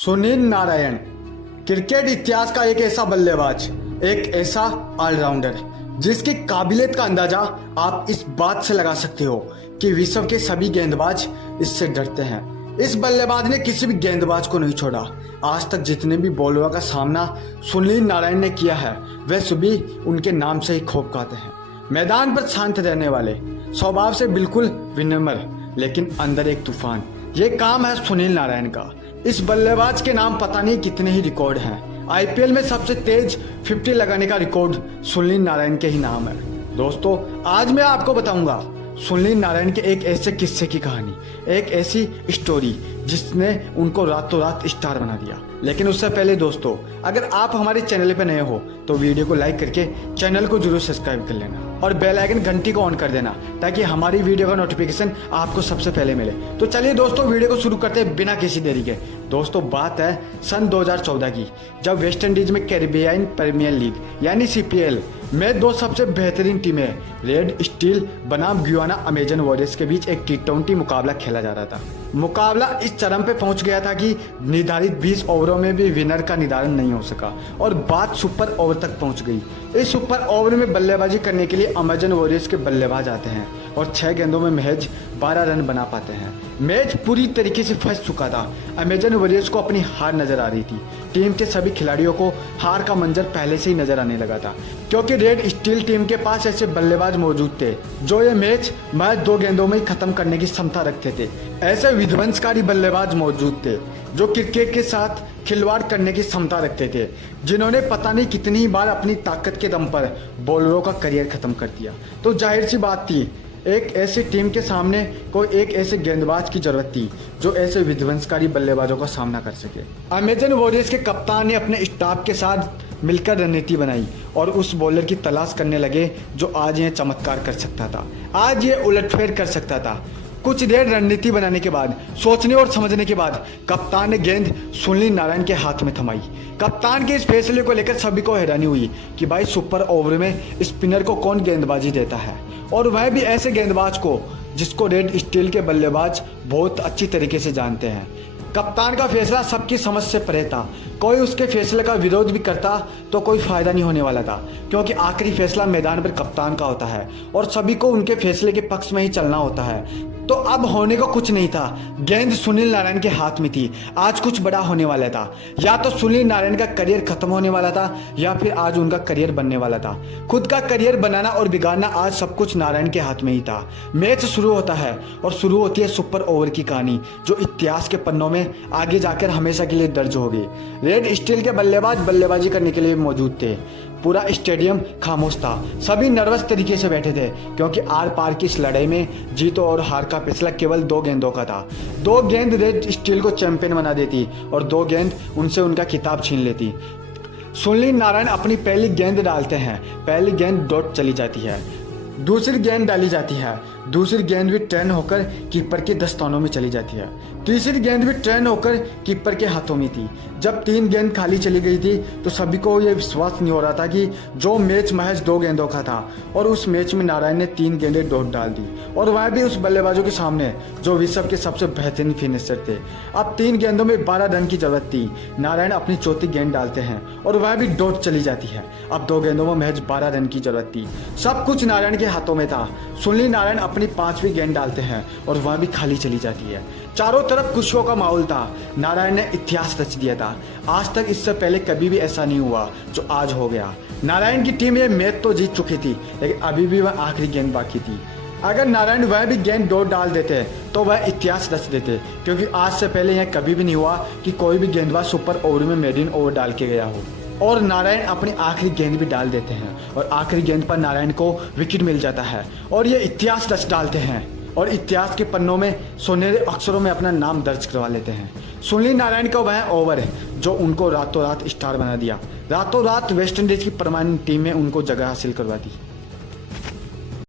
Sunil Narayan cricket इतिहास का एक ऐसा बल्लेबाज, एक ऐसा ऑलराउंडर जिसकी काबिलियत का अंदाजा आप इस बात से लगा सकते हो कि विश्व के सभी गेंदबाज इससे डरते हैं। इस बल्लेबाज ने किसी भी गेंदबाज को नहीं छोड़ा। आज तक जितने भी बॉलरों का सामना सुनील नारायण ने किया है वे सभी उनके नाम से ही खौफ खाते हैं। मैदान पर शांत रहने वाले, स्वभाव से बिल्कुल विनम्र, लेकिन अंदर एक तूफान, ये काम है सुनील नारायण का। इस बल्लेबाज के नाम पता नहीं कितने ही रिकॉर्ड हैं। आईपीएल में सबसे तेज 50 लगाने का रिकॉर्ड सुनील नारायण के ही नाम है। दोस्तों, आज मैं आपको बताऊंगा सुनील नारायण के एक ऐसे किस्से की कहानी, एक ऐसी स्टोरी जिसने उनको रातों रात स्टार बना दिया। लेकिन उससे पहले दोस्तों, अगर आप हमारे चैनल पे नए हो तो वीडियो को लाइक करके चैनल को जरूर सब्सक्राइब कर लेना और बेल आइकन घंटी को ऑन कर देना ताकि हमारी वीडियो का नोटिफिकेशन आपको सबसे पहले मिले। तो चलिए दोस्तों, वीडियो को शुरू करते हैं बिना किसी देरी के। दोस्तों, बात है सन 2014 की, जब वेस्ट इंडीज में कैरिबियन प्रीमियर लीग यानी सीपीएल में दो सबसे बेहतरीन टीमें रेड स्टील बनाम गुयाना अमेजन वॉरियर्स के बीच एक T20 मुकाबला खेला जा रहा था। मुकाबला इस चरम पे पहुंच गया था कि निर्धारित 20 ओवरों में भी विनर का निर्धारण नहीं हो सका और बात सुपर ओवर तक पहुंच गई। इस सुपर ओवर में बल्लेबाजी करने के लिए अमेजन वॉरियर्स के बल्लेबाज आते हैं और 6 गेंदों में महज 12 रन बना पाते हैं। मैच पूरी तरीके से फंस चुका था। अमेजन वॉरियर्स को अपनी हार नजर आ रही थी। टीम के सभी खिलाड़ियों को हार का मंजर पहले से ही नजर आने लगा था, क्योंकि रेड स्टील टीम के पास ऐसे बल्लेबाज मौजूद थे जो ये मैच महज 2 गेंदों में ही खत्म करने की क्षमता रखते थे। ऐसे विध्वंसकारी बल्लेबाज मौजूद थे जो क्रिकेट के साथ खिलवाड़ करने की क्षमता रखते थे, जिन्होंने पता नहीं कितनी बार अपनी ताकत के दम पर बॉलरों का करियर खत्म कर दिया। तो जाहिर सी बात थी, एक ऐसी टीम के सामने कोई एक ऐसे गेंदबाज की जरूरत थी जो ऐसे विध्वंसकारी बल्लेबाजों का सामना कर सके। अमेजन वॉरियर्स के कप्तान ने अपने स्टाफ के साथ मिलकर रणनीति बनाई और उस बॉलर की तलाश करने लगे जो आज यह चमत्कार कर सकता था, आज ये उलटफेर कर सकता था। कुछ देर रणनीति बनाने के बाद, सोचने और समझने के बाद कप्तान ने गेंद सुनील नारायण के हाथ में थमाई। कप्तान के इस फैसले को लेकर सभी को हैरानी हुई कि भाई सुपर ओवर में स्पिनर को कौन गेंदबाजी देता है, और वह भी ऐसे गेंदबाज को जिसको रेड स्टील के बल्लेबाज बहुत अच्छी तरीके से जानते हैं। कप्तान का फैसला सबकी समझ से परे था। कोई उसके फैसले का विरोध भी करता तो कोई फायदा नहीं होने वाला था, क्योंकि आखिरी फैसला मैदान पर कप्तान का होता है और सभी को उनके फैसले के पक्ष में ही चलना होता है। तो अब होने को कुछ नहीं था, गेंद सुनील नारायण के हाथ में थी। आज कुछ बड़ा होने वाला था। या तो सुनील नारायण का करियर खत्म होने वाला था या फिर आज उनका करियर बनने वाला था। खुद का करियर बनाना और बिगाड़ना आज सब कुछ नारायण के हाथ में ही था। मैच शुरू होता है और शुरू होती है सुपर ओवर की कहानी, जो इतिहास के पन्नों में आगे जाकर हमेशा के लिए दर्ज होगी। रेड स्टील के बल्लेबाज बल्लेबाजी करने के लिए मौजूद थे। पूरा स्टेडियम खामोश था, सभी नर्वस तरीके से बैठे थे, क्योंकि आर पार की इस लड़ाई में जीत और हार का फैसला केवल 2 गेंदों का था। 2 गेंद रेड स्टील को चैंपियन बना देती और 2 गेंद उनसे उनका खिताब छीन लेती। सुनील नारायण अपनी पहली गेंद डालते हैं। पहली गेंद डॉट चली जाती है, दूसरी गेंद डाली जाती है, दूसरी गेंद भी टर्न होकर कीपर के दस्तानों में चली जाती है, तीसरी गेंद भी टर्न होकर कीपर के हाथों में थी। जब 3 गेंद खाली चली गई थी तो सभी को यह विश्वास नहीं हो रहा था कि जो मैच महज 2 गेंदों का था और उस मैच में नारायण ने 3 गेंदें डॉट डाल दी, और वह भी उस बल्लेबाजों के सामने जो विश्व के सबसे बेहतरीन फिनिशर थे। अब 3 गेंदों में 12 रन की जरूरत थी। नारायण अपनी चौथी गेंद डालते हैं और वह भी डॉट चली जाती है। अब 2 गेंदों में महज 12 रन की जरूरत थी। सब कुछ नारायण के हाथों में था। सुनील नारायण अपनी 5वीं गेंद डालते हैं और वह भी खाली चली जाती है। चारों तरफ खुशियों का माहौल था। नारायण ने इतिहास रच दिया था। आज तक इससे पहले कभी भी ऐसा नहीं हुआ जो आज हो गया। नारायण की टीम ये मैच तो जीत चुकी थी, लेकिन अभी भी वह आखिरी गेंद बाकी थी। अगर नारायण वह भी गेंद डॉट डाल देते तो वह इतिहास रच देते, क्योंकि आज से पहले यह कभी भी नहीं हुआ कि कोई भी गेंदबाज सुपर ओवर में मेडिन ओवर डाल के गया हो। और नारायण अपनी आखिरी गेंद भी डाल देते हैं और आखिरी गेंद पर नारायण को विकेट मिल जाता है और ये इतिहास रच डालते हैं और इतिहास के पन्नों में सुनहरे अक्षरों में अपना नाम दर्ज करवा लेते हैं। सुनील नारायण का वह ओवर है जो उनको रातों रात स्टार बना दिया। रातों रात वेस्ट इंडीज की परमानेंट टीम में उनको जगह हासिल करवा दी।